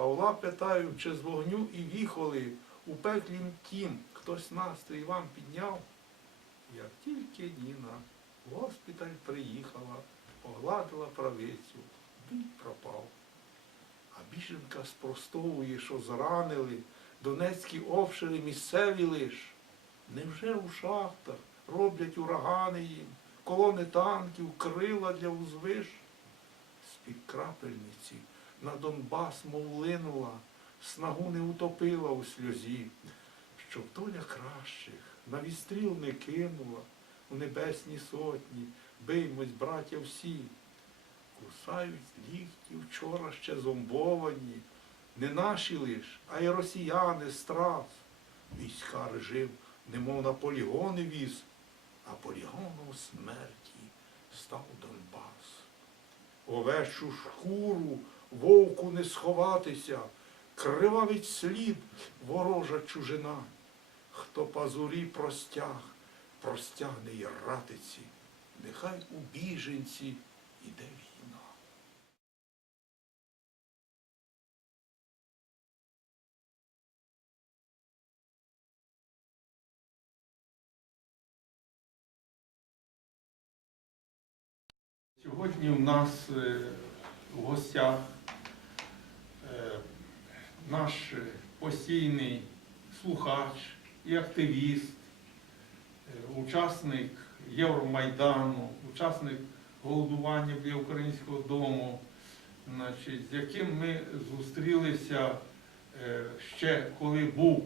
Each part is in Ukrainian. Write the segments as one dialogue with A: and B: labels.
A: Павла питаю, чи з вогню і віхоли у пеклі тім хтось настрій вам підняв? Як тільки Ніна в госпіталь приїхала, погладила правицю, біль пропав. А біженка спростовує, що зранили донецькі обшири місцеві лиш. Невже у шахтах роблять урагани їм, колони танків, крила для узвиш? З-під крапельниці на Донбас мов линула, снагу не утопила у сльозі, щоб доля кращих на відстріл не кинула у небесні сотні, биймось, браття всі. Кусають лікті вчора ще зомбовані, не наші лиш, а й росіяни страс. Війська режим, немов на полігони віз, а полігоном смерті став Донбас. Овечу шкуру вовку не сховатися, кривавить слід ворожа чужина. Хто пазурі простяг, простягне й ратиці, нехай у біженці іде війна. Сьогодні у нас е, в гостях наш е, постійний слухач і активіст, е, учасник Євромайдану, учасник голодування біля українського дому, значить, з яким ми зустрілися е, ще коли був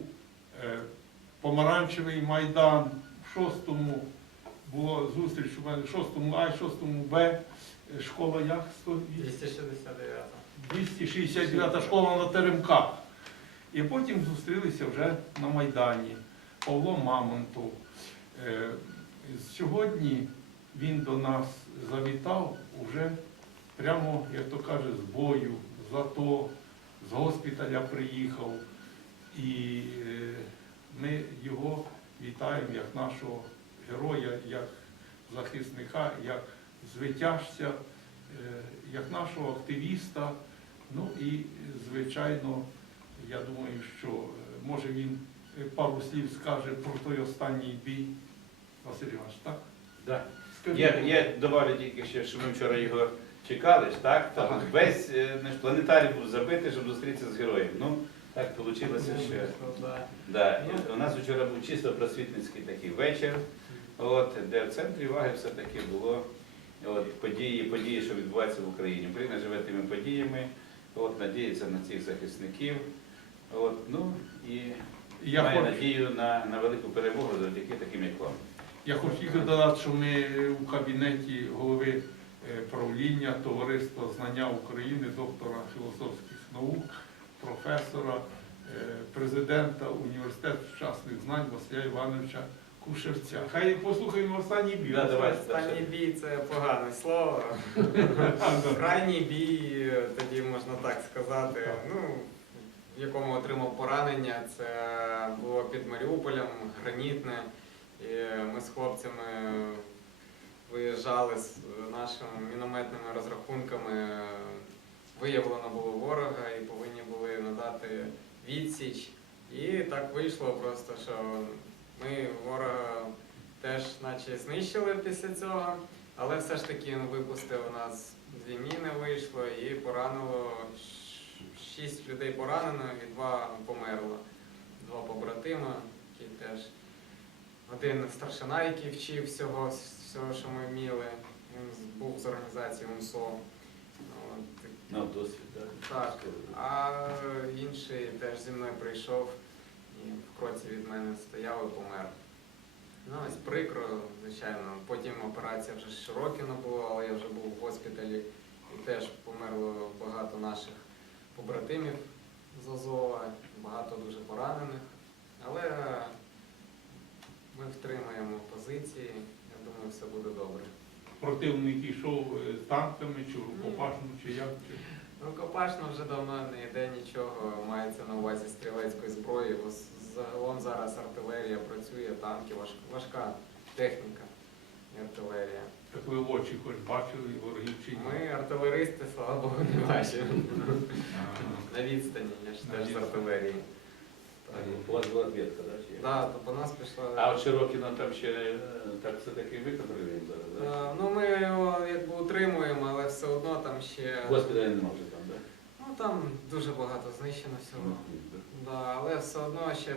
A: помаранчевий майдан в шостому було зустріч у мене в 6 А, 6 Б, е, школа як 100?
B: 269.
A: 269 школа на Теремках. І потім зустрілися вже на Майдані. Павло Мамонтов. Е, Сьогодні він до нас завітав уже прямо, як то каже, з бою, з АТО, з госпіталя приїхав. І е, ми його вітаємо як нашого героя, як захисника, як звитяжця, е, як нашого активіста. Ну і, звичайно, я думаю, що е, може він е, пару слів скаже про той останній бій. Василь Іванович, так?
C: Да. Я, я добавлю тільки ще, що ми вчора його чекали, так? Та
A: Ага.
C: весь е, наш планетарій був забитий, щоб зустрітися з героєм. Ну, так вийшло, що.
B: Да.
C: У нас вчора був чисто просвітницький такий вечір, от, де в центрі уваги все-таки було от, події, події, що відбуваються в Україні. Україна живе тими подіями, от, надіється на цих захисників. От, ну, і
A: Я
C: має
A: хочу,
C: надію на, на велику перемогу завдяки таким як вам.
A: я хочу тільки додати, що ми у кабінеті голови е, правління Товариства Знання України, доктора філософських наук, професора, е, президента університету сучасних знань Василя Івановича Кушевця. Хай послухаємо останній бій.
C: Да.
B: Останній бій це погане слово. Крайній бій, тоді можна так сказати. Ну, в якому отримав поранення, це було під Маріуполем, гранітне. І ми з хлопцями виїжджали з нашими мінометними розрахунками. Виявлено було ворога і повинні були надати відсіч. І так вийшло просто, що ми ворога теж наче знищили після цього, але все ж таки він випустив нас дві міни вийшло і поранило шість людей поранено і два померло. Два побратима, які теж один старшина, який вчив всього, всього, що ми вміли. Він був з організації УНСО. От,
C: Ну, досвід, так.
B: так, а інший теж зі мною прийшов і в кроці від мене стояв і помер. Ну, ось прикро, звичайно. Потім операція вже з Широкіно була, але я вже був в госпіталі і теж померло багато наших побратимів з Азова, багато дуже поранених. Але ми втримаємо позиції, я думаю, все буде добре.
A: Противник йшов е, з танками, чи рукопашно, чи як. Чи...
B: Рукопашно вже давно не йде нічого, мається на увазі стрілецької зброї. Загалом зараз артилерія працює, танки, важ- важка техніка і артилерія.
A: Так ви в очі хоч бачили ворогів чи ні?
B: Ми артилеристи, слава Богу, не бачимо. На відстані, я ж теж з артилерії.
C: У вас була відка, так? чи як?
B: Так, то по нас пішла.
C: А от Широкіно там ще е, так все таки виконали він зараз, так?
B: Е, Ну, ми його якби утримуємо, але все одно там ще.
C: Госпіталя не може там,
B: дуже багато знищено всього. Да, але все одно ще е,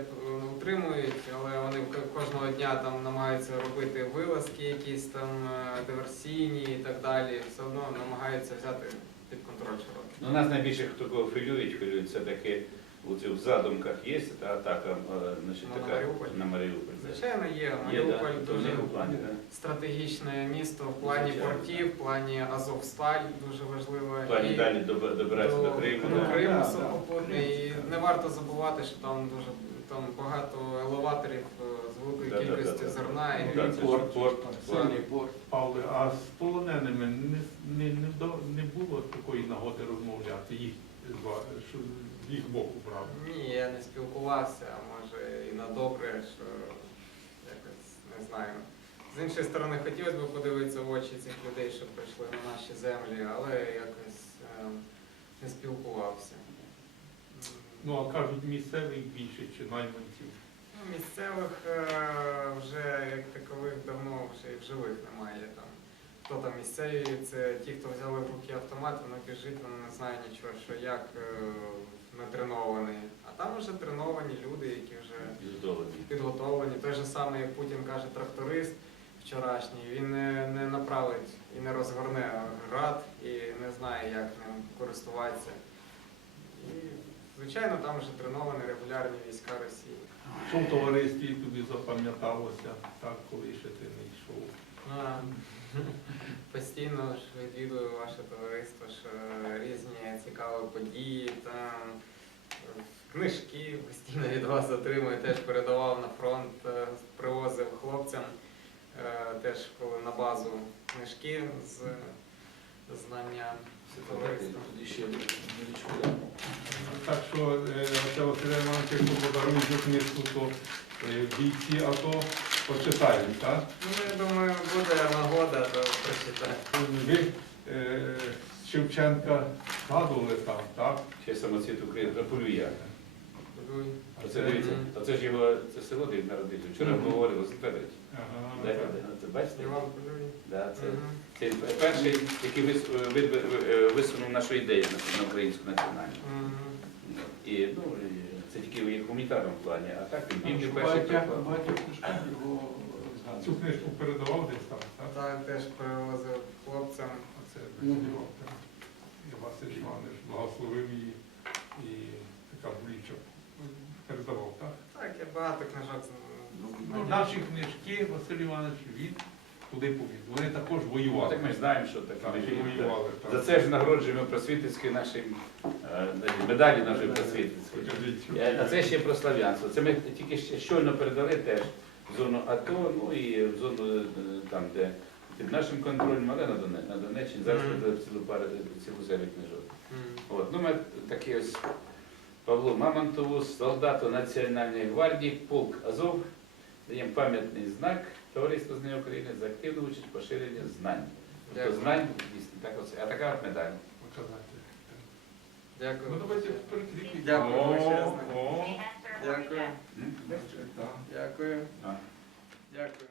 B: утримують, але вони кожного дня там намагаються робити вилазки, якісь там е, диверсійні і так далі. Все одно намагаються взяти під контроль широко.
C: Ну, нас найбільше хто хвилюють, хвилюють це таки у цих в задумках є та атака е, значить,
B: Ну, на
C: така,
B: Маріуполь?
C: на Маріуполь.
B: Звичайно, є.
C: Є,
B: Маріуполь
C: да,
B: дуже
C: в плані, да.
B: стратегічне місто в плані
C: Звичайно,
B: портів, в плані Азовсталь дуже важливо.
C: В плані
B: І
C: далі доб- добиратися до Криму.
B: До
C: да.
B: Криму
C: Да,
B: сухопутний. І не варто забувати, що там дуже там багато елеваторів е, з великою
C: Да, да, да,
B: кількістю
C: да.
B: зерна і
C: Ну, да, це
A: порт,
C: порт.
A: Сильний порт. Павле, а з полоненими не, не, не, до- не було такої нагоди розмовляти, їх, з їх боку
B: Ні, я не спілкувався, а може і на добре, що якось не знаю. З іншої сторони, хотілося б подивитися в очі цих людей, що прийшли на наші землі, але якось е, не спілкувався.
A: Ну, а кажуть, місцевих більше чи найманців.
B: Ну, місцевих е, вже як такових давно вже і в живих немає там. Хто там місцеві, це ті, хто взяли в руки автомат, воно біжить, воно не знає нічого, що як е, не тренований. А там вже треновані люди, які вже
C: Підготовлені.
B: підготовлені. Той же самий, як Путін каже, тракторист вчорашній, він не, не направить і не розгорне град і не знає, як ним користуватися. І, звичайно, там вже треновані регулярні війська Росії.
A: Що в товаристві тобі запам'яталося, так, коли ще ти не йшов?
B: А, Постійно ж відвідую ваше товариство, що різні цікаві події, книжки постійно від вас отримую, теж передавав на фронт, е, привозив хлопцям, е, теж коли на базу книжки з знання товариства.
A: Так що це Василь Іванович, якщо подарують цю книжку, то е, бійці АТО почитають, так?
B: Ну, я думаю, буде нагода, то
A: е, Шевченка згадували там, так?
C: Ще самоцвіт України Рапулюя.
B: Буду-
C: Оце дивіться,
B: Мгм.
C: оце ж його це село, де він народився. Вчора
A: Мгм.
C: говорили з Федорович.
A: Ага,
C: де, це бачите?
B: Іван
C: Да, це, це перший, який вис- ви- ви- ви- висунув нашу ідею на, на українську національну. І, ну, і це тільки в гуманітарному плані, а так він Біблію перший приклад.
D: книжках його
A: Цю книжку передавав десь там, так?
B: Так, теж привозив хлопцям.
A: Оце
D: Мгм.
A: передавав, так. І Василь Іванович благословив її і така булічок передавав, так?
B: Так, я багато книжок з-
A: Ну, наші книжки Василь Іванович він туди повіз. Вони також
C: Ну,
A: воювали.
C: так ми ж знаємо, що таке.
A: Воювали. так.
C: За це ж нагороджуємо просвітницької нашої е, медалі нашої просвітницької. Е, А це ще про слав'янство. Це ми тільки ще щойно передали теж в зону АТО, ну і в зону е, там, де під нашим контролем, але на, Донеччині. Зараз передали цілу пару цілу серію книжок. От, ну ми такі ось Павлу Мамонтову, солдату Національної гвардії, полк Азов, даємо пам'ятний знак Товариства з Дня України за активну участь в поширенні знань. Тобто
B: Дякую.
C: знань дійсно так оце. А така от медаль.
B: Дякую.
A: Ну давайте прикріпіть.
B: Дякую величезне. Дякую.
C: М?
B: Дякую.
C: А.
B: Дякую.